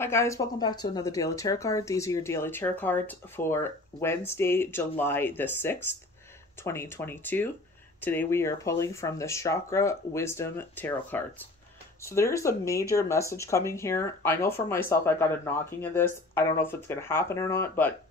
Hi guys, welcome back to another daily tarot card. These are your daily tarot cards for Wednesday, July the 6th, 2022. Today we are pulling from the Chakra Wisdom Tarot cards. So there's a major message coming here. I know for myself I got a knocking of this. I don't know if it's going to happen or not, but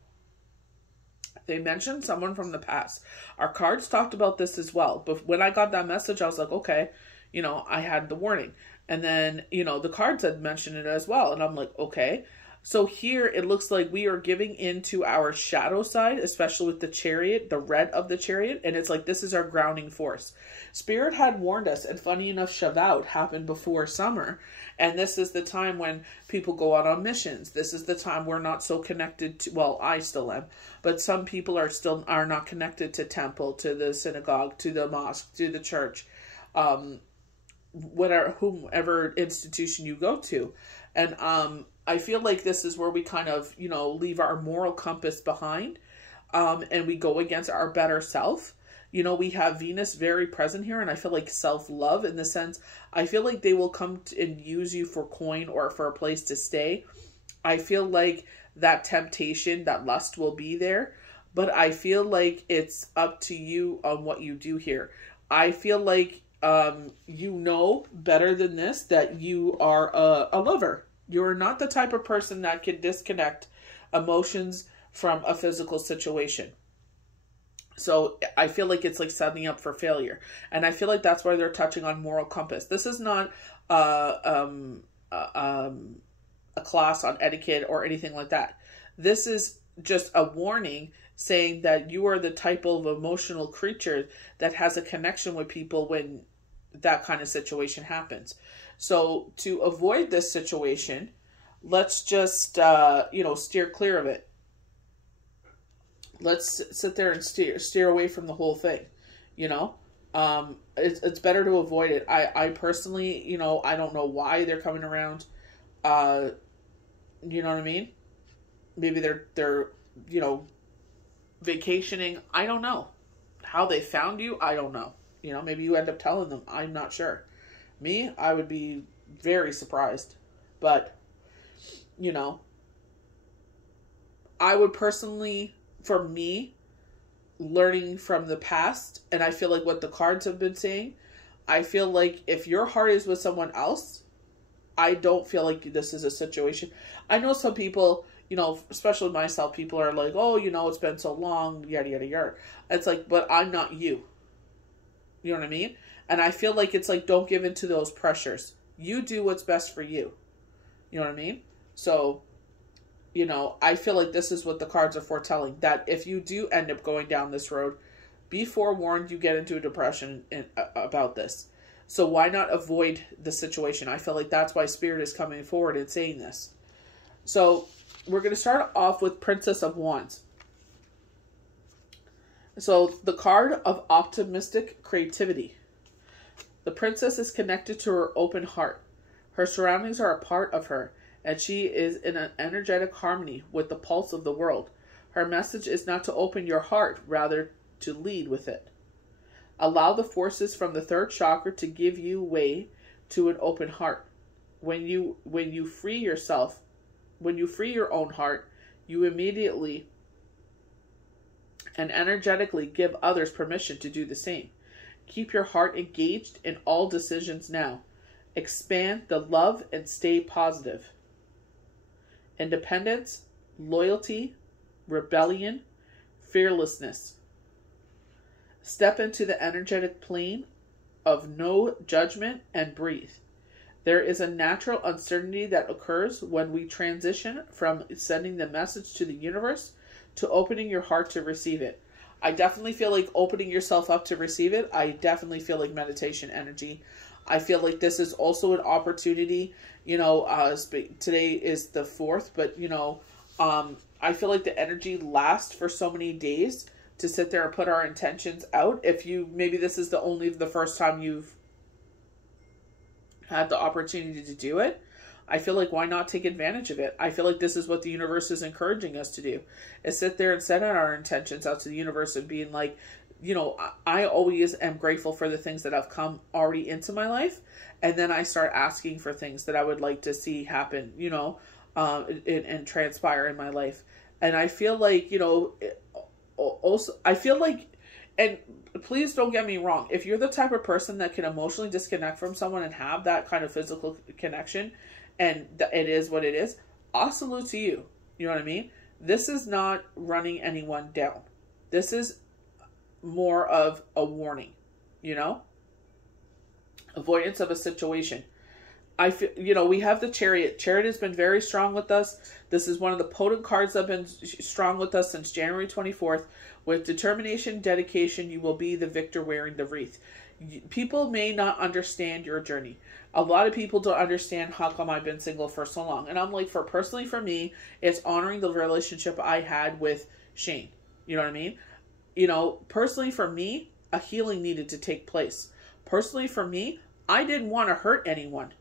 they mentioned someone from the past. Our cards talked about this as well. But when I got that message, I was like, okay, I had the warning. And then, the cards had mentioned it as well. And I'm like, okay. So here it looks like we are giving into our shadow side, especially with the chariot, the red of the chariot. And it's like, this is our grounding force. Spirit had warned us. And funny enough, Shavuot happened before summer. And this is the time when people go out on missions. This is the time we're not so connected to, well, I still am. But some people are not connected to temple, to the synagogue, to the mosque, to the church. Whomever institution you go to. And I feel like this is where we kind of, leave our moral compass behind, and we go against our better self. We have Venus very present here, and I feel like self-love in the sense, I feel like they will come and use you for coin or for a place to stay. I feel like that temptation, that lust will be there, but I feel like it's up to you on what you do here. I feel like better than this, that you are a lover. You're not the type of person that can disconnect emotions from a physical situation. So I feel like it's like setting up for failure. And I feel like that's why they're touching on moral compass. This is not a class on etiquette or anything like that. This is just a warning saying that you are the type of emotional creature that has a connection with people when that kind of situation happens. So to avoid this situation, let's just, steer clear of it. Let's sit there and steer away from the whole thing. It's better to avoid it. I personally, I don't know why they're coming around. You know what I mean? Maybe they're vacationing. I don't know. How they found you, I don't know. Maybe you end up telling them. I'm not sure. Me, I would be very surprised. But, I would personally, for me, learning from the past, and I feel like what the cards have been saying, I feel like if your heart is with someone else, I don't feel like this is a situation. I know some people, especially myself, people are like, oh, it's been so long, yada, yada, yada. It's like, but I'm not you. You know what I mean? And I feel like it's like, don't give in to those pressures. You do what's best for you. You know what I mean? So, I feel like this is what the cards are foretelling. That if you do end up going down this road, be forewarned, you get into a depression about this. So why not avoid the situation? I feel like that's why Spirit is coming forward and saying this. So we're going to start off with Princess of Wands. So the card of optimistic creativity. The princess is connected to her open heart. Her surroundings are a part of her, and she is in an energetic harmony with the pulse of the world. Her message is not to open your heart, rather to lead with it. Allow the forces from the third chakra to give you way to an open heart. When you free yourself, when you free your own heart, you immediately and energetically give others permission to do the same. Keep your heart engaged in all decisions now. Expand the love and stay positive. Independence, loyalty, rebellion, fearlessness. Step into the energetic plane of no judgment and breathe. There is a natural uncertainty that occurs when we transition from sending the message to the universe to opening your heart to receive it. I definitely feel like opening yourself up to receive it. I definitely feel like meditation energy. I feel like this is also an opportunity, today is the 4th, but, I feel like the energy lasts for so many days to sit there and put our intentions out. Maybe this is the first time you've had the opportunity to do it. I feel like why not take advantage of it? I feel like this is what the universe is encouraging us to do, is sit there and set out our intentions out to the universe and being like, I always am grateful for the things that have come already into my life. And then I start asking for things that I would like to see happen, and transpire in my life. And I feel like, also, I feel like, and please don't get me wrong, if you're the type of person that can emotionally disconnect from someone and have that kind of physical connection, and it is what it is, I'll salute to you. You know what I mean? This is not running anyone down. This is more of a warning, avoidance of a situation. I feel, we have the Chariot. Chariot has been very strong with us. This is one of the potent cards that have been strong with us since January 24th. With determination, dedication, you will be the victor wearing the wreath. People may not understand your journey. A lot of people don't understand how come I've been single for so long. And I'm like, personally for me, it's honoring the relationship I had with Shane. You know what I mean? Personally for me, a healing needed to take place. Personally for me, I didn't want to hurt anyone.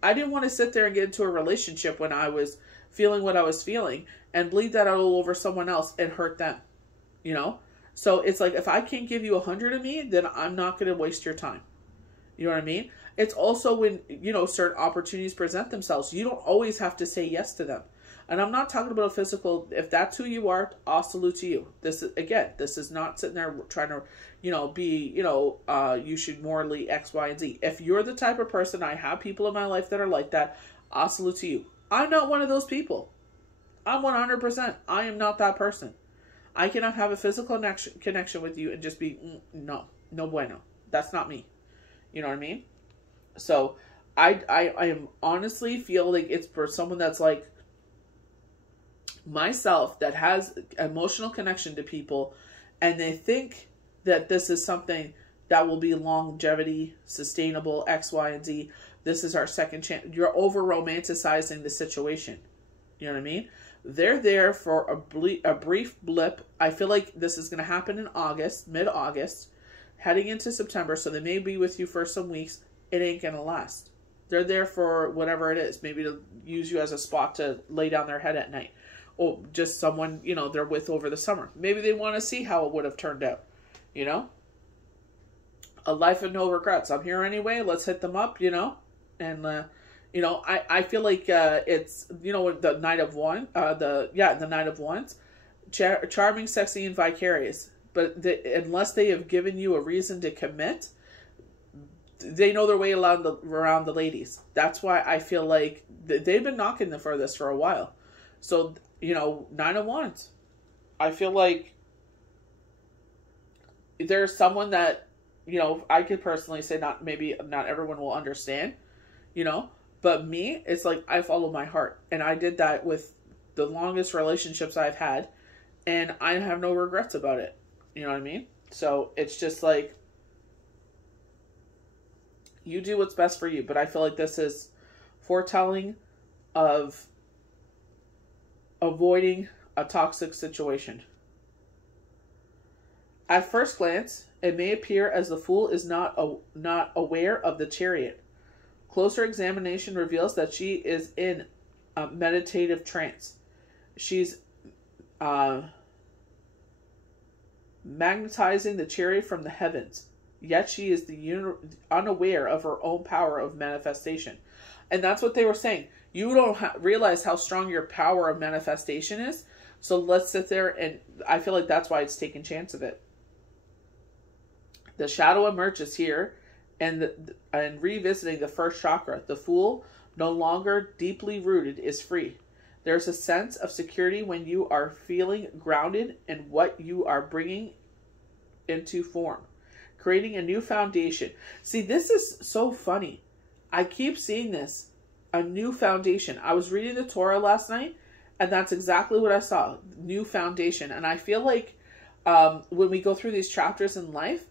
I didn't want to sit there and get into a relationship when I was feeling what I was feeling and bleed that out all over someone else and hurt them, So it's like, if I can't give you 100 of me, then I'm not going to waste your time. You know what I mean? It's also when, certain opportunities present themselves. You don't always have to say yes to them. And I'm not talking about a physical, if that's who you are, I'll salute to you. This is not sitting there trying to, be, you should morally X, Y, and Z. If you're the type of person, I have people in my life that are like that, I'll salute to you. I'm not one of those people. I'm 100%. I am not that person. I cannot have a physical connection with you and just be, no bueno. That's not me. You know what I mean? So I am honestly feel like it's for someone that's like myself, that has emotional connection to people, and they think that this is something that will be longevity, sustainable, X, Y, and Z. This is our second chance. You're over romanticizing the situation. You know what I mean? They're there for a brief blip. I feel like this is going to happen in August, mid-August, heading into September. So they may be with you for some weeks. It ain't going to last. They're there for whatever it is. Maybe to use you as a spot to lay down their head at night. Or just someone, they're with over the summer. Maybe they want to see how it would have turned out. A life of no regrets. I'm here anyway. Let's hit them up, And, I feel like it's, the Knight of Wands, the Knight of Wands. Charming, sexy, and vicarious. But unless they have given you a reason to commit, they know their way around the ladies. That's why I feel like they've been knocking the furthest for a while. So, Nine of Wands. I feel like there's someone that, I could personally say maybe not everyone will understand, but me, it's like I follow my heart. And I did that with the longest relationships I've had, and I have no regrets about it. You know what I mean? So it's just like, you do what's best for you. But I feel like this is foretelling of avoiding a toxic situation. At first glance, it may appear as the Fool is not aware of the Chariot. Closer examination reveals that she is in a meditative trance. She's magnetizing the Chariot from the heavens, yet she is unaware of her own power of manifestation. And that's what they were saying. You don't realize how strong your power of manifestation is. So let's sit there, and I feel like that's why it's taking chance of it. The shadow emerges here, and revisiting the first chakra. The Fool, no longer deeply rooted, is free. There's a sense of security when you are feeling grounded in what you are bringing into form, creating a new foundation. See, this is so funny. I keep seeing this. A new foundation. I was reading the Torah last night, and that's exactly what I saw. New foundation. And I feel like when we go through these chapters in life,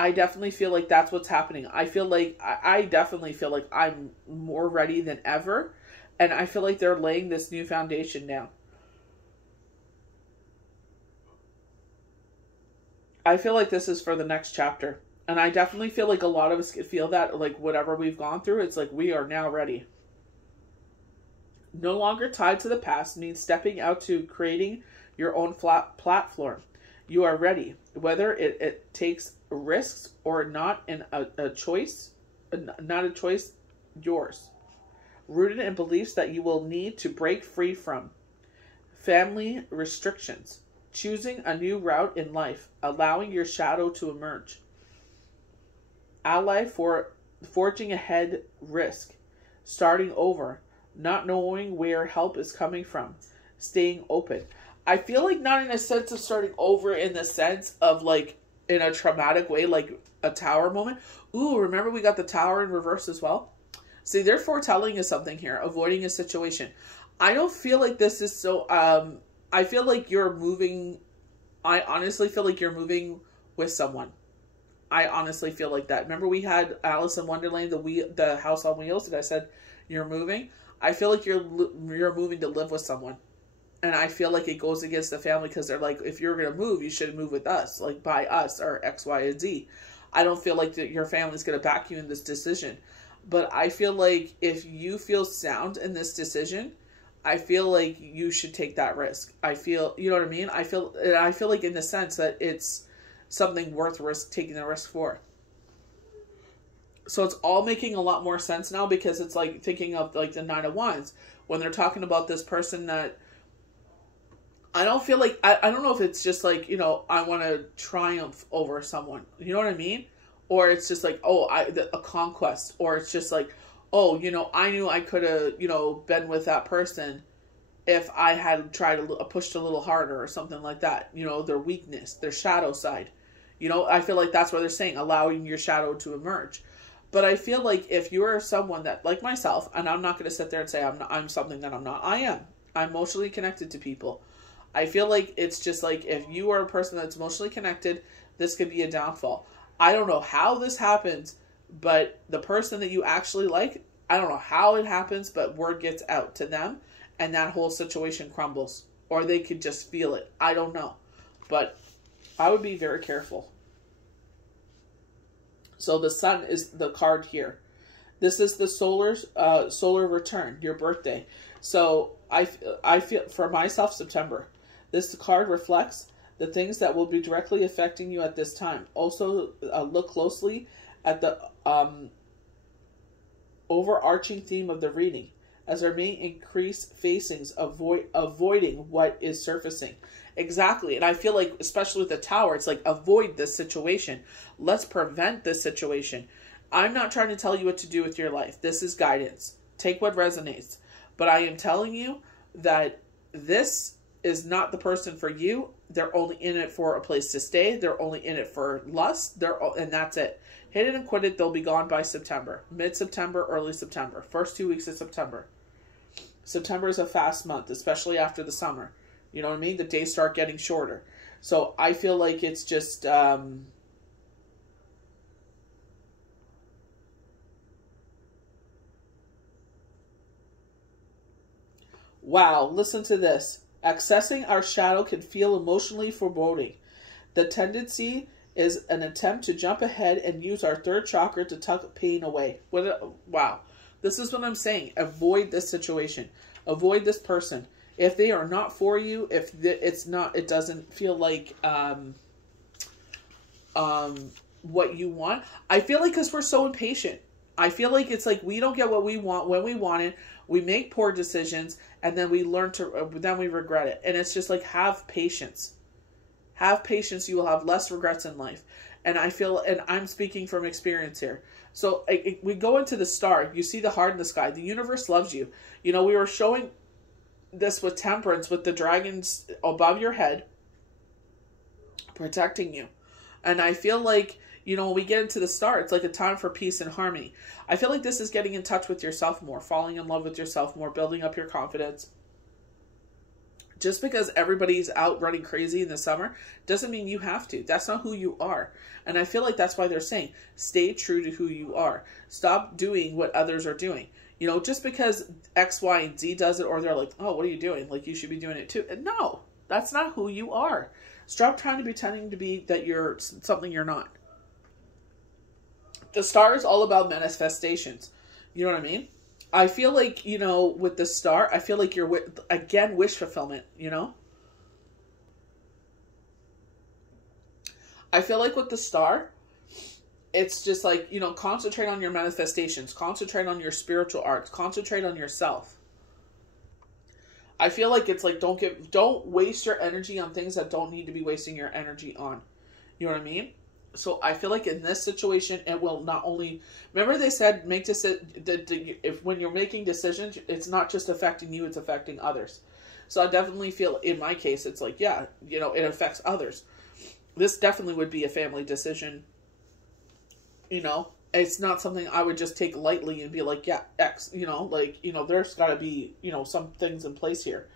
I definitely feel like that's what's happening. I feel like, I definitely feel like I'm more ready than ever. And I feel like they're laying this new foundation down. I feel like this is for the next chapter. And I definitely feel like a lot of us feel that, like, whatever we've gone through, it's like we are now ready. No longer tied to the past means stepping out to creating your own platform. You are ready, whether it takes risks or not, in a choice, not a choice, yours. rooted in beliefs that you will need to break free from. Family restrictions, choosing a new route in life, allowing your shadow to emerge. Ally for forging ahead, risk, starting over, not knowing where help is coming from, staying open. I feel like not in a sense of starting over in the sense of like in a traumatic way, like a tower moment. Ooh, remember we got the tower in reverse as well? See, they're foretelling us something here, avoiding a situation. I don't feel like this is so, I feel like you're moving, I honestly feel like you're moving with someone. I honestly feel like that. Remember we had Alice in Wonderland, the house on wheels, and I said, you're moving? I feel like you're moving to live with someone. And I feel like it goes against the family because they're like, if you're going to move, you should move with us, like by us or X, Y, and Z. I don't feel like that your family's going to back you in this decision. But I feel like if you feel sound in this decision, I feel like you should take that risk. I feel, you know what I mean? I feel like in the sense that it's something worth taking the risk for. So it's all making a lot more sense now because it's like thinking of like the Nine of Wands when they're talking about this person that I don't feel like, I don't know if it's just like, you know, I want to triumph over someone. You know what I mean? Or it's just like, oh, a conquest. Or it's just like, oh, you know, I knew I could have, you know, been with that person if I had tried to pushed a little harder or something like that. You know, their weakness, their shadow side. You know, I feel like that's what they're saying, allowing your shadow to emerge. But I feel like if you're someone that, like myself, and I'm not going to sit there and say I'm something that I'm not. I am. I'm emotionally connected to people. I feel like it's just like if you are a person that's emotionally connected, this could be a downfall. I don't know how this happens, but the person that you actually like, I don't know how it happens, but word gets out to them and that whole situation crumbles. Or they could just feel it. I don't know. But I would be very careful. So the sun is the card here. This is the solar return, your birthday. So I feel for myself, September. This card reflects the things that will be directly affecting you at this time. Also, look closely at the overarching theme of the reading, as there may increase facings, avoiding what is surfacing. Exactly. And I feel like, especially with the tower, it's like, avoid this situation. Let's prevent this situation. I'm not trying to tell you what to do with your life. This is guidance. Take what resonates. But I am telling you that this is not the person for you. They're only in it for a place to stay. They're only in it for lust. And that's it. Hit it and quit it. They'll be gone by September. Mid-September, early September. First 2 weeks of September. September is a fast month, especially after the summer. You know what I mean? The days start getting shorter. So I feel like it's just... wow, listen to this. Accessing our shadow can feel emotionally foreboding. The tendency is an attempt to jump ahead and use our third chakra to tuck pain away. Wow. This is what I'm saying. Avoid this situation. Avoid this person. If they are not for you, if it doesn't feel like what you want. I feel like because we're so impatient. I feel like it's like we don't get what we want when we want it. We make poor decisions, and then we then we regret it. And it's just like, have patience. Have patience. You will have less regrets in life. And I feel, and I'm speaking from experience here. So we go into the star. You see the heart in the sky. The universe loves you. You know, we were showing this with temperance, with the dragons above your head, protecting you. And I feel like, you know, when we get into the star, it's like a time for peace and harmony. I feel like this is getting in touch with yourself more, falling in love with yourself more, building up your confidence. Just because everybody's out running crazy in the summer doesn't mean you have to. That's not who you are. And I feel like that's why they're saying, stay true to who you are. Stop doing what others are doing. You know, just because X, Y, and Z does it, or they're like, oh, what are you doing? Like, you should be doing it too. No, that's not who you are. Stop trying to pretending to be that you're something you're not. The star is all about manifestations. You know what I mean? I feel like, you know, with the star, I feel like you're, again, wish fulfillment, you know? I feel like with the star, it's just like, you know, concentrate on your manifestations, concentrate on your spiritual arts, concentrate on yourself. I feel like it's like, don't waste your energy on things that don't need to be wasting your energy on. You know what I mean? So I feel like in this situation, it will not only, remember they said, if when you're making decisions, it's not just affecting you, it's affecting others. So I definitely feel in my case, it's like, yeah, you know, it affects others. This definitely would be a family decision. You know, it's not something I would just take lightly and be like, yeah, X, you know, like, you know, there's got to be, you know, some things in place here.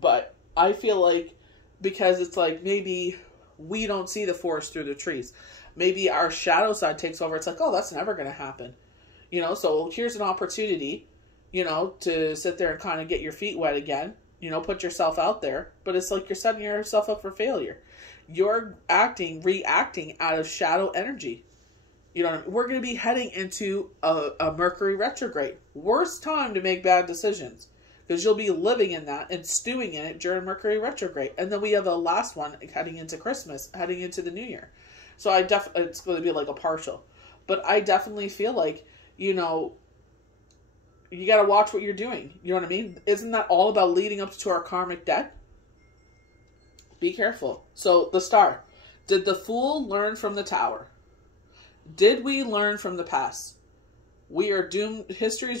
But I feel like, because it's like, maybe we don't see the forest through the trees. Maybe our shadow side takes over. It's like, oh, that's never going to happen. You know, so here's an opportunity, you know, to sit there and kind of get your feet wet again, you know, put yourself out there. But it's like you're setting yourself up for failure. You're reacting out of shadow energy. You know, we're going to be heading into a Mercury retrograde. Worst time to make bad decisions. Because you'll be living in that and stewing in it during Mercury retrograde. And then we have a last one heading into Christmas, heading into the New Year. So it's going to be like a partial. But I definitely feel like, you know, you got to watch what you're doing. You know what I mean? Isn't that all about leading up to our karmic debt? Be careful. So the star. Did the fool learn from the tower? Did we learn from the past? We are doomed. History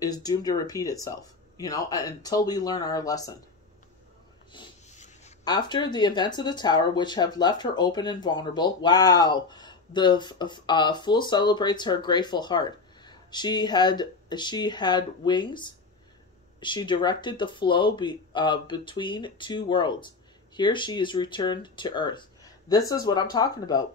is doomed to repeat itself. You know, until we learn our lesson. After the events of the tower, which have left her open and vulnerable, wow, the fool celebrates her grateful heart. She had wings. She directed the flow between two worlds. Here she is returned to earth. This is what I'm talking about.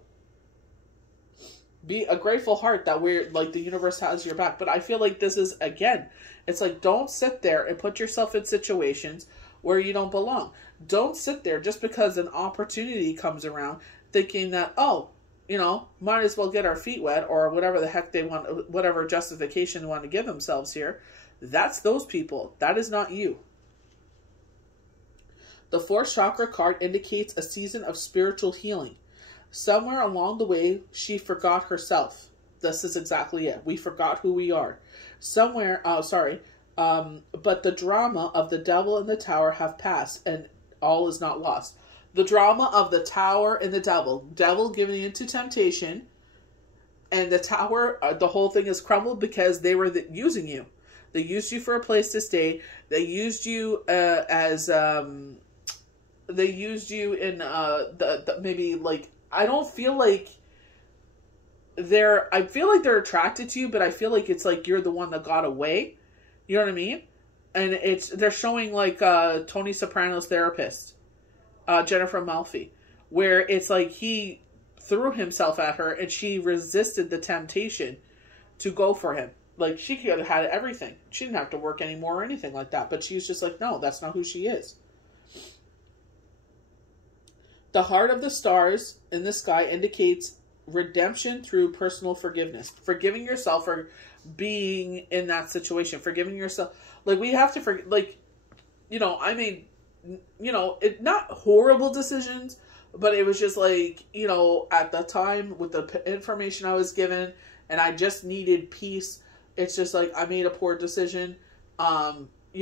Be a grateful heart that we're like the universe has your back. But I feel like this is, again, it's like, don't sit there and put yourself in situations where you don't belong. Don't sit there just because an opportunity comes around thinking that, oh, you know, might as well get our feet wet, or whatever the heck they want, whatever justification they want to give themselves here. That's those people. That is not you. The fourth chakra card indicates a season of spiritual healing. Somewhere along the way, she forgot herself. This is exactly it. We forgot who we are. Somewhere, but the drama of the devil and the tower have passed, and all is not lost. The drama of the tower and the devil giving into temptation, and the tower, the whole thing is crumbled because they were using you. They used you for a place to stay. They used you they used you in maybe like, I don't feel like I feel like they're attracted to you, but I feel like it's like you're the one that got away. You know what I mean? And they're showing like Tony Soprano's therapist, Jennifer Malfi, where it's like he threw himself at her and she resisted the temptation to go for him. Like, she could have had everything. She didn't have to work anymore or anything like that. But she was just like, no, that's not who she is. The heart of the stars in the sky indicates redemption through personal forgiveness. Forgiving yourself for being in that situation. Forgiving yourself. Like, we have to forgive, like, you know, I made, you know, not horrible decisions, but it was just like, you know, at the time with the information I was given and I just needed peace. It's just like, I made a poor decision. You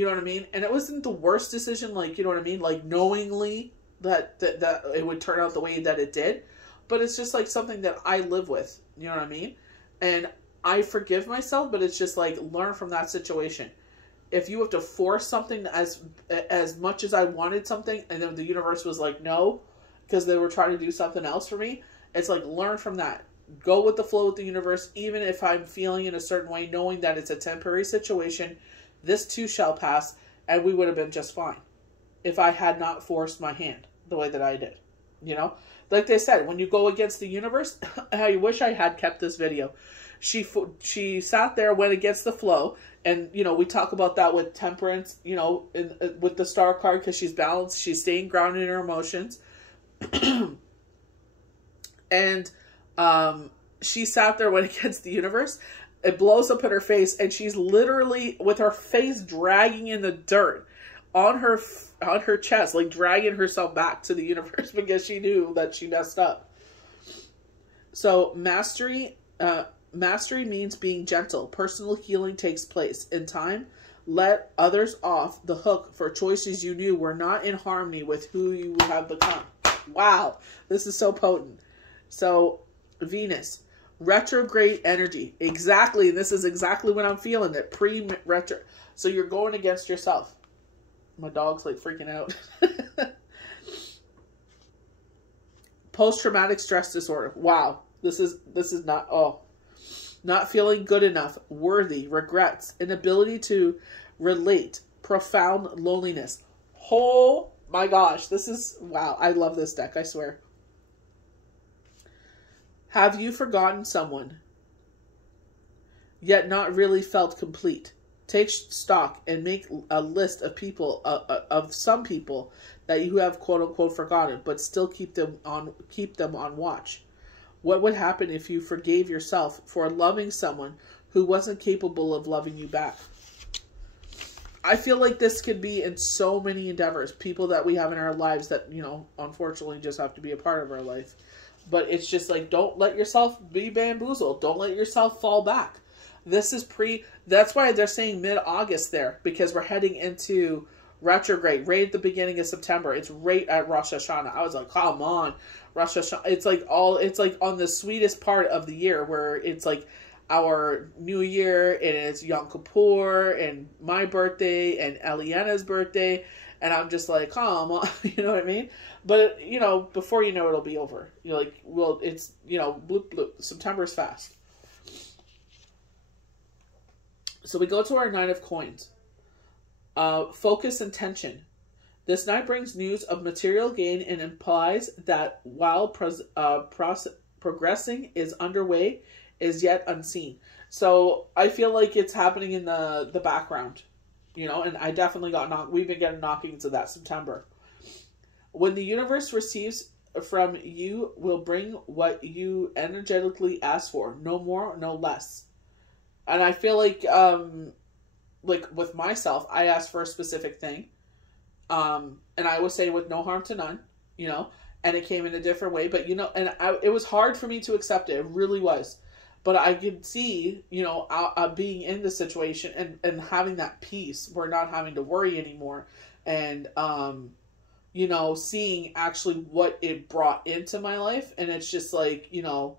know what I mean? And it wasn't the worst decision, like, you know what I mean? Like, knowingly that it would turn out the way that it did. But it's just like something that I live with. You know what I mean? And I forgive myself, but it's just like, learn from that situation. If you have to force something as much as I wanted something, and then the universe was like, no, because they were trying to do something else for me, it's like, learn from that. Go with the flow with the universe, even if I'm feeling in a certain way, knowing that it's a temporary situation. This too shall pass, and we would have been just fine if I had not forced my hand the way that I did. You know? Like they said, when you go against the universe, I wish I had kept this video. She sat there, went against the flow, and, you know, we talk about that with temperance, you know, with the star card, because she's balanced, she's staying grounded in her emotions. And she sat there, went against the universe. It blows up in her face, and she's literally with her face dragging in the dirt on her chest, like dragging herself back to the universe because she knew that she messed up. So mastery Mastery means being gentle. Personal healing takes place. In time, let others off the hook for choices you knew were not in harmony with who you have become. Wow, this is so potent. So, Venus, retrograde energy. Exactly, this is exactly what I'm feeling, that pre-retro. So you're going against yourself. My dog's like freaking out. Post-traumatic stress disorder. Wow, this is not, oh. Not feeling good enough, worthy, regrets, inability to relate, profound loneliness. Oh my gosh, this is, wow, I love this deck, I swear. Have you forgotten someone, yet not really felt complete? Take stock and make a list of people, of some people that you have quote unquote forgotten, but still keep them on watch. What would happen if you forgave yourself for loving someone who wasn't capable of loving you back? I feel like this could be in so many endeavors. People that we have in our lives that, you know, unfortunately just have to be a part of our life. But it's just like, don't let yourself be bamboozled. Don't let yourself fall back. This is that's why they're saying mid-August there, because we're heading into retrograde right at the beginning of September. It's right at Rosh Hashanah. I was like, come on. Rosh Hashanah, it's like on the sweetest part of the year where it's like our new year and it's Yom Kippur and my birthday and Eliana's birthday, and I'm just like, come on, you know what I mean? But you know, before you know it'll be over. You're like, well, it's, you know, bloop bloop. September's fast. So we go to our Nine of Coins. Focus and tension. This night brings news of material gain and implies that while progressing is underway, is yet unseen. So I feel like it's happening in the background, you know, and I definitely got we've been getting knockings of that September. When the universe receives from you will bring what you energetically ask for, no more, no less. And I feel like with myself, I asked for a specific thing. And I was saying with no harm to none, you know, and it came in a different way, but you know, and it was hard for me to accept it. It really was, but I could see, you know, being in the situation and having that peace. We're not having to worry anymore. And, you know, seeing actually what it brought into my life. And it's just like, you know,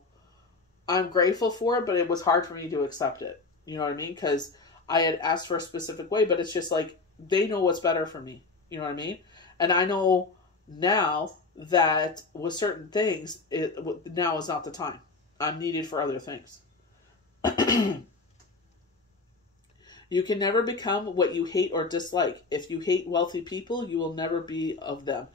I'm grateful for it, but it was hard for me to accept it. You know what I mean? Because I had asked for a specific way, but it's just like, they know what's better for me. You know what I mean? And I know now that with certain things, now is not the time. I'm needed for other things. You can never become what you hate or dislike. If you hate wealthy people, you will never be of them.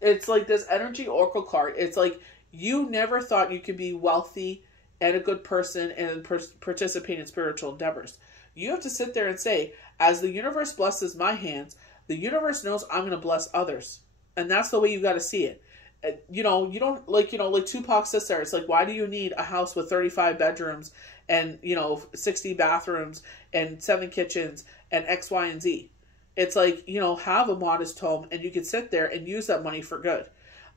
It's like this energy oracle card. It's like you never thought you could be wealthy and a good person and participate in spiritual endeavors. You have to sit there and say, as the universe blesses my hands, the universe knows I'm going to bless others. And that's the way you got to see it. You know, you don't, like, you know, like Tupac says there, it's like, why do you need a house with 35 bedrooms and, you know, 60 bathrooms and 7 kitchens and X, Y, and Z? It's like, you know, have a modest home and you can sit there and use that money for good.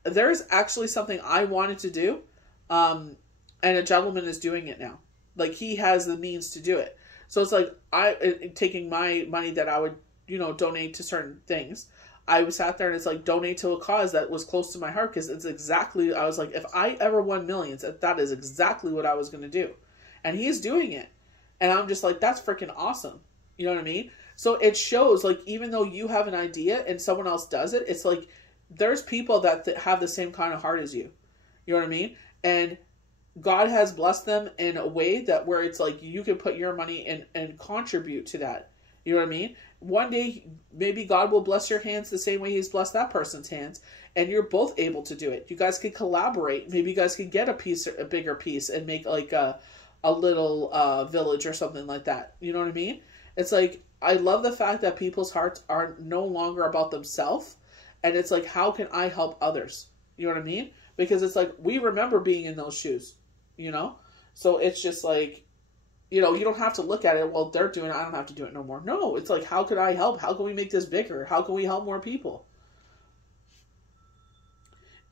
There's actually something I wanted to do, and a gentleman is doing it now. Like, he has the means to do it. So it's like, taking my money that I would, you know, donate to certain things. I was sat there and it's like, donate to a cause that was close to my heart, because it's exactly, I was like, if I ever won millions, that is exactly what I was going to do. And he's doing it. And I'm just like, that's freaking awesome. You know what I mean? So it shows, like, even though you have an idea and someone else does it, it's like, there's people that have the same kind of heart as you. You know what I mean? And God has blessed them in a way that where it's like, you can put your money and contribute to that. You know what I mean? One day, maybe God will bless your hands the same way he's blessed that person's hands, and you're both able to do it. You guys could collaborate. Maybe you guys could get a bigger piece and make like a little village or something like that. You know what I mean? It's like, I love the fact that people's hearts are no longer about themselves, and it's like, how can I help others? You know what I mean? Because it's like, we remember being in those shoes, you know? So it's just like, you know, you don't have to look at it, well, they're doing it, I don't have to do it no more. No, it's like, how could I help? How can we make this bigger? How can we help more people?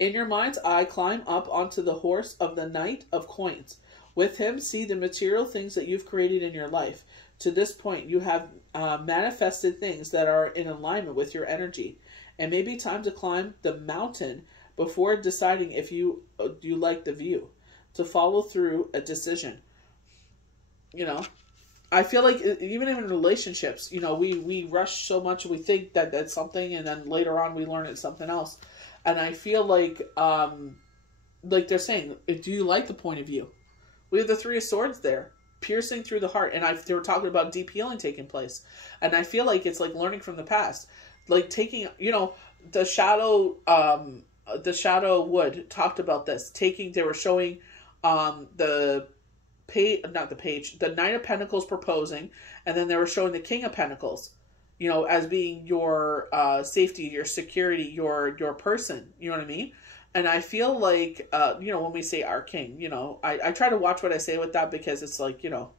In your mind's eye, climb up onto the horse of the Knight of Coins. With him, see the material things that you've created in your life. To this point, you have manifested things that are in alignment with your energy. It may be time to climb the mountain before deciding if you like the view. To follow through a decision. You know, I feel like even in relationships, you know, we rush so much. We think that that's something, and then later on we learn it's something else. And I feel like they're saying, do you like the point of view? We have the Three of Swords there, piercing through the heart. And they were talking about deep healing taking place. And I feel like it's like learning from the past. Like taking, you know, the Shadow Wood talked about this. They were showing the Knight of Pentacles proposing, and then they were showing the King of Pentacles, you know, as being your safety, your security, your person. You know what I mean? And I feel like, you know, when we say our king, you know, I try to watch what I say with that, because it's like, you know,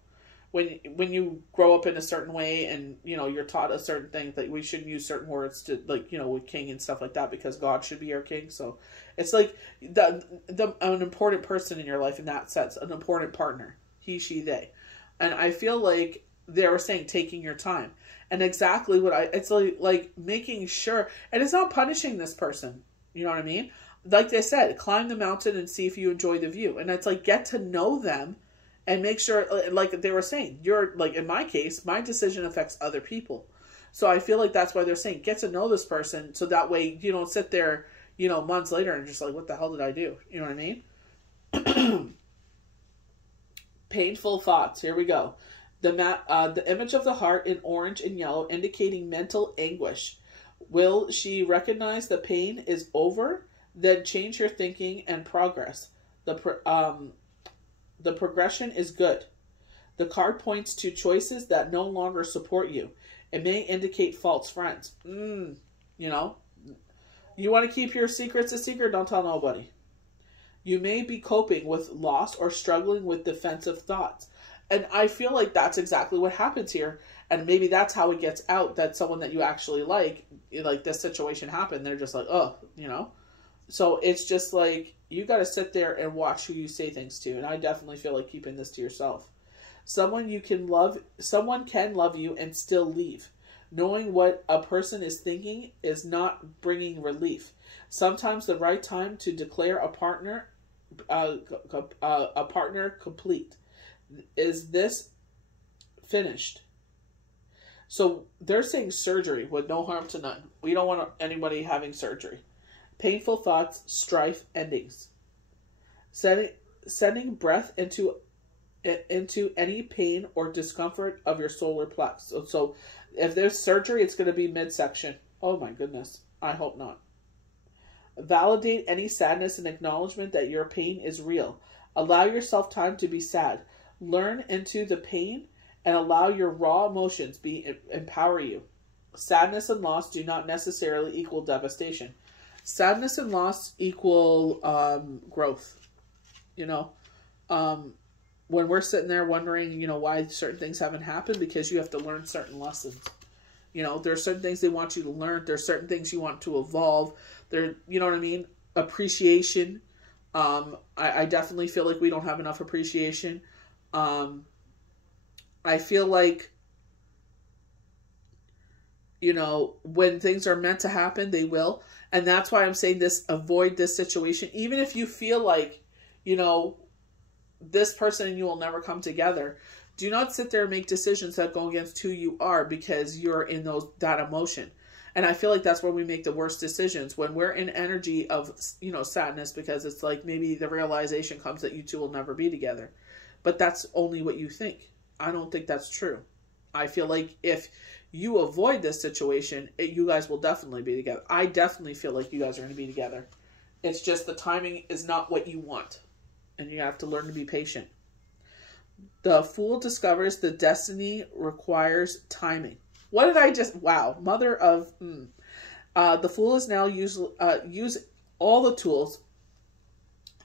when you grow up in a certain way and, you know, you're taught a certain thing, that we shouldn't use certain words to, like, you know, with king and stuff like that, because God should be our king. So it's like an important person in your life in that sense, an important partner, he, she, they. And I feel like they were saying taking your time, and exactly it's like making sure, and it's not punishing this person. You know what I mean? Like they said, climb the mountain and see if you enjoy the view. And it's like, get to know them and make sure, like they were saying, you're like, in my case, my decision affects other people. So I feel like that's why they're saying, get to know this person, so that way you don't sit there, you know, months later and just like, what the hell did I do? You know what I mean? Painful thoughts. Here we go. The image of the heart in orange and yellow, indicating mental anguish. Will she recognize the pain is over? Then change your thinking and progress. The progression is good. The card points to choices that no longer support you. It may indicate false friends. You know, you want to keep your secrets a secret, don't tell nobody. You may be coping with loss or struggling with defensive thoughts. And I feel like that's exactly what happens here. And maybe that's how it gets out, that someone that you actually like this situation happened. They're just like, oh, you know. So it's just like, you got to sit there and watch who you say things to. And I definitely feel like keeping this to yourself. Someone can love you and still leave. Knowing what a person is thinking is not bringing relief. Sometimes the right time to declare a partner complete. Is this finished? So they're saying surgery with no harm to none. We don't want anybody having surgery. Painful thoughts, strife, endings. Sending breath into any pain or discomfort of your solar plex. So if there's surgery, it's going to be midsection. Oh my goodness. I hope not. Validate any sadness and acknowledgement that your pain is real. Allow yourself time to be sad. Learn into the pain and allow your raw emotions empower you. Sadness and loss do not necessarily equal devastation. Sadness and loss equal growth. You know, when we're sitting there wondering, you know, why certain things haven't happened, because you have to learn certain lessons. You know, there are certain things they want you to learn. There are certain things you want to evolve. There, you know what I mean? Appreciation. I definitely feel like we don't have enough appreciation. I feel like, you know, when things are meant to happen, they will. And that's why I'm saying this, avoid this situation. Even if you feel like, you know, this person and you will never come together, do not sit there and make decisions that go against who you are, because you're in that emotion. And I feel like that's where we make the worst decisions, when we're in energy of, you know, sadness, because it's like maybe the realization comes that you two will never be together. But that's only what you think. I don't think that's true. I feel like if you avoid this situation, you guys will definitely be together. I definitely feel like you guys are going to be together. It's just the timing is not what you want. And you have to learn to be patient. The Fool discovers the destiny requires timing. What did I just... Wow. Mother of... The Fool is now use all the tools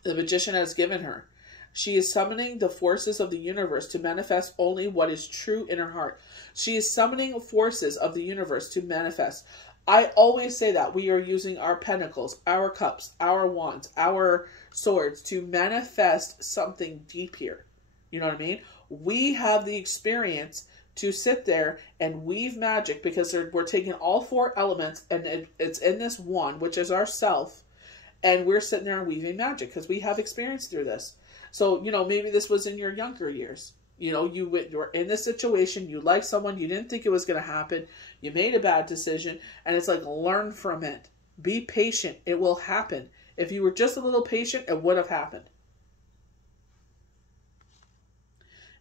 the Magician has given her. She is summoning the forces of the universe to manifest only what is true in her heart. She is summoning forces of the universe to manifest. I always say that we are using our pentacles, our cups, our wands, our swords to manifest something deep here. You know what I mean? We have the experience to sit there and weave magic, because we're taking all 4 elements and it's in this one, which is ourself. And we're sitting there and weaving magic because we have experience through this. So, you know, maybe this was in your younger years. You know, you were in this situation, you liked someone, you didn't think it was going to happen, you made a bad decision, and it's like, learn from it. Be patient. It will happen. If you were just a little patient, it would have happened.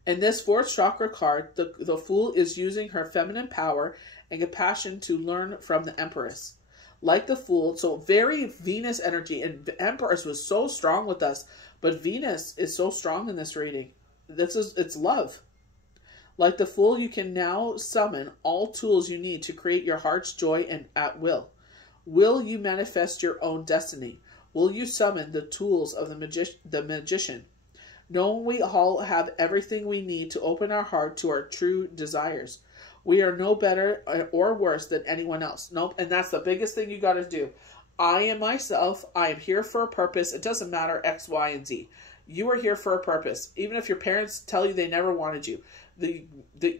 In this 4th chakra card, the Fool is using her feminine power and compassion to learn from the Empress. Like the Fool, so very Venus energy, and the Empress was so strong with us, but Venus is so strong in this reading. It's love. Like the Fool, you can now summon all tools you need to create your heart's joy and at will. Will you manifest your own destiny? Will you summon the tools of the magician? Knowing we all have everything we need to open our heart to our true desires. We are no better or worse than anyone else. Nope. And that's the biggest thing you got to do. I am myself. I am here for a purpose. It doesn't matter X, Y, and Z. You are here for a purpose. Even if your parents tell you they never wanted you. The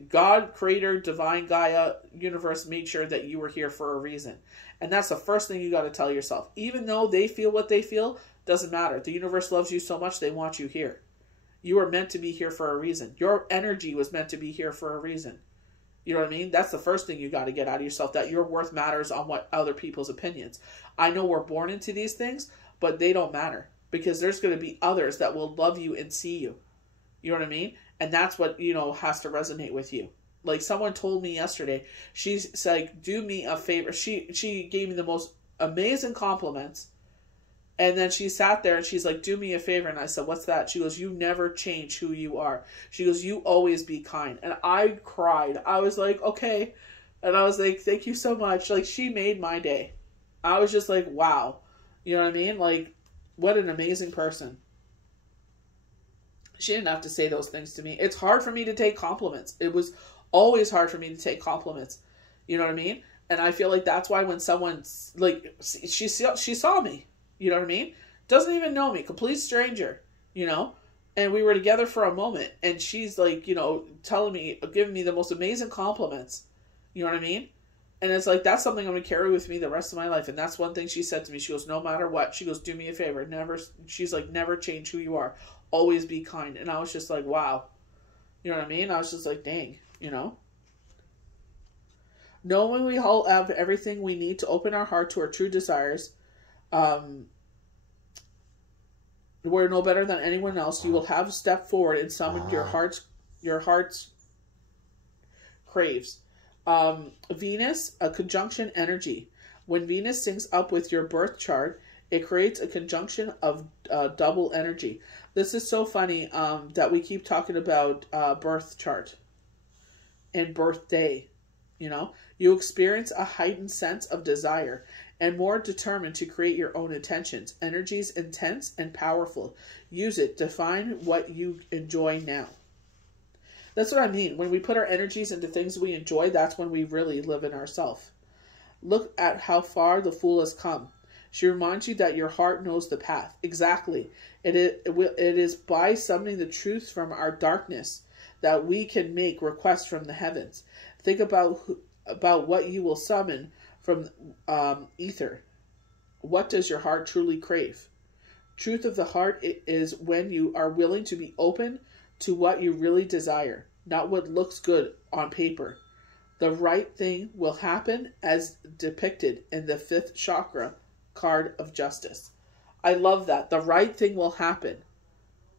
God, Creator, Divine, Gaia, Universe made sure that you were here for a reason. And that's the first thing you got to tell yourself. Even though they feel what they feel, doesn't matter. The universe loves you so much, they want you here. You are meant to be here for a reason. Your energy was meant to be here for a reason. You know what I mean? That's the first thing you got to get out of yourself, that your worth matters on what other people's opinions. I know we're born into these things, but they don't matter, because there's going to be others that will love you and see you. You know what I mean? And that's what, you know, has to resonate with you. Like someone told me yesterday, she's like, do me a favor. She gave me the most amazing compliments. And then she sat there and she's like, do me a favor. And I said, what's that? She goes, you never change who you are. She goes, you always be kind. And I cried. I was like, okay. And I was like, thank you so much. Like, she made my day. I was just like, wow. You know what I mean? Like, what an amazing person. She didn't have to say those things to me. It's hard for me to take compliments. It was always hard for me to take compliments. You know what I mean? And I feel like that's why when someone's like, she saw me. You know what I mean? Doesn't even know me. Complete stranger, you know? And we were together for a moment. And she's like, you know, telling me, giving me the most amazing compliments. You know what I mean? And it's like, that's something I'm going to carry with me the rest of my life. And that's one thing she said to me. She goes, no matter what. She goes, do me a favor. She's like, never change who you are. Always be kind. And I was just like, wow. You know what I mean? I was just like, dang, you know? Knowing we all have everything we need to open our heart to our true desires, we're no better than anyone else. You will have stepped forward and summoned your heart's craves. Venus, a conjunction energy. When Venus syncs up with your birth chart, it creates a conjunction of double energy. This is so funny that we keep talking about birth chart and birthday. You know, you experience a heightened sense of desire and more determined to create your own intentions. Energy's intense and powerful. Use it. Define what you enjoy now. That's what I mean. When we put our energies into things we enjoy, that's when we really live in ourselves. Look at how far the Fool has come. She reminds you that your heart knows the path. Exactly. It is by summoning the truth from our darkness that we can make requests from the heavens. Think about what you will summon from ether. What does your heart truly crave? Truth of the heart is when you are willing to be open to what you really desire, not what looks good on paper. The right thing will happen as depicted in the 5th chakra card of justice. I love that. The right thing will happen.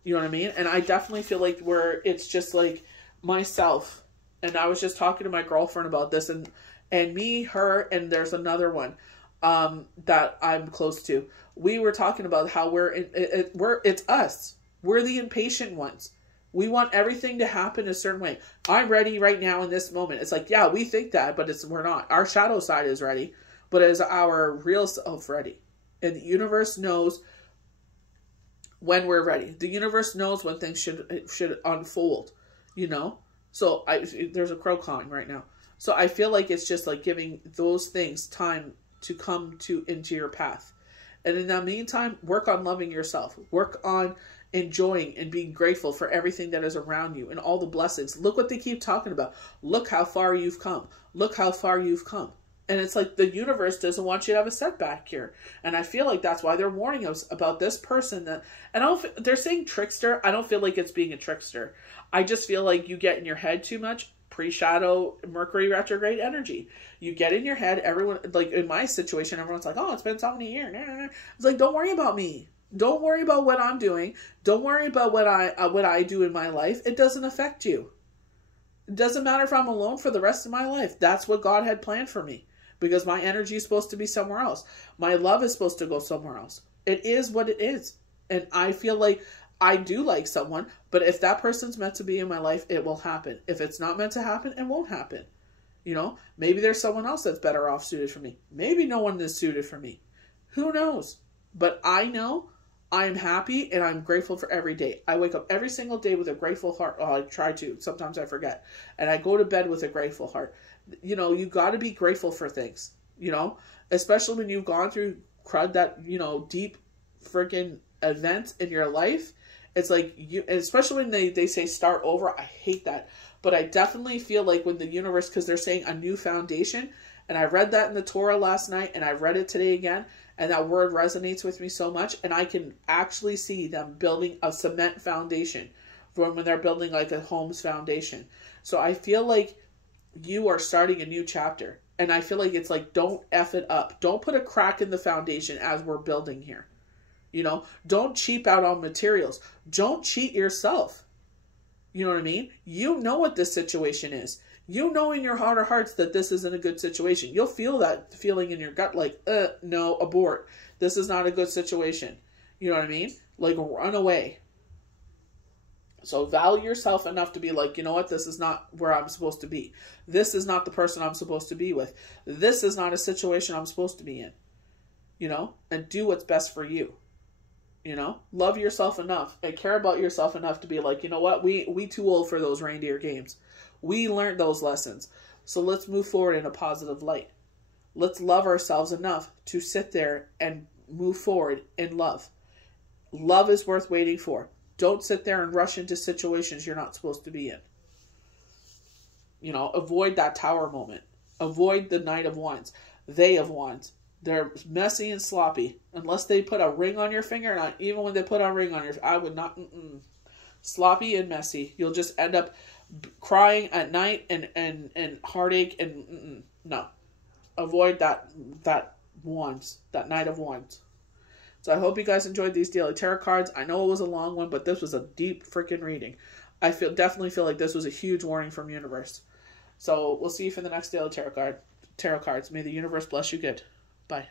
You know what I mean? And I definitely feel like it's just like myself. And I was just talking to my girlfriend about this, and me, her, and there's another one that I'm close to. We were talking about how it's us. We're the impatient ones. We want everything to happen a certain way. I'm ready right now in this moment. It's like, yeah, we think that, but we're not. Our shadow side is ready, but is our real self ready? And the universe knows when we're ready. The universe knows when things should unfold, you know? So there's a crow cawing right now. So I feel like it's just like giving those things time to come into your path. And in the meantime, work on loving yourself. Work on enjoying and being grateful for everything that is around you and all the blessings. Look what they keep talking about. Look how far you've come. Look how far you've come. And it's like the universe doesn't want you to have a setback here. And I feel like that's why they're warning us about this person that, and they're saying trickster. I don't feel like it's being a trickster. I just feel like you get in your head too much. Pre-shadow Mercury retrograde energy. You get in your head, everyone, like in my situation, everyone's like, oh, it's been so many years. It's like, don't worry about me. Don't worry about what I'm doing. Don't worry about what I do in my life. It doesn't affect you. It doesn't matter if I'm alone for the rest of my life. That's what God had planned for me, because my energy is supposed to be somewhere else. My love is supposed to go somewhere else. It is what it is. And I feel like I do like someone, but if that person's meant to be in my life, it will happen. If it's not meant to happen, it won't happen. You know, maybe there's someone else that's better off suited for me. Maybe no one is suited for me. Who knows? But I know I am happy and I'm grateful for every day. I wake up every single day with a grateful heart. Oh, I try to. Sometimes I forget. And I go to bed with a grateful heart. You know, you got to be grateful for things, you know, especially when you've gone through crud that, you know, deep freaking events in your life. It's like, especially when they say start over, I hate that. But I definitely feel like when the universe, because they're saying a new foundation, and I read that in the Torah last night, and I read it today again, and that word resonates with me so much, and I can actually see them building a cement foundation from when they're building like a home's foundation. So I feel like you are starting a new chapter, and I feel like it's like, don't F it up. Don't put a crack in the foundation as we're building here. You know, don't cheap out on materials. Don't cheat yourself. You know what I mean? You know what this situation is. You know in your heart of hearts that this isn't a good situation. You'll feel that feeling in your gut like, no, abort. This is not a good situation. You know what I mean? Like, run away. So value yourself enough to be like, you know what? This is not where I'm supposed to be. This is not the person I'm supposed to be with. This is not a situation I'm supposed to be in. You know? And do what's best for you. You know, love yourself enough and care about yourself enough to be like, you know what, we too old for those reindeer games. We learned those lessons. So let's move forward in a positive light. Let's love ourselves enough to sit there and move forward in love. Love is worth waiting for. Don't sit there and rush into situations you're not supposed to be in. You know, avoid that tower moment. Avoid the Knight of Wands. They of Wands. They're messy and sloppy. Unless they put a ring on your finger. Not even when they put a ring on your I would not. Sloppy and messy. You'll just end up crying at night and heartache and no. Avoid that Wands. That Knight of Wands. So I hope you guys enjoyed these daily tarot cards. I know it was a long one, but this was a deep freaking reading. I definitely feel like this was a huge warning from universe. So we'll see you for the next daily tarot cards. May the universe bless you good. Bye.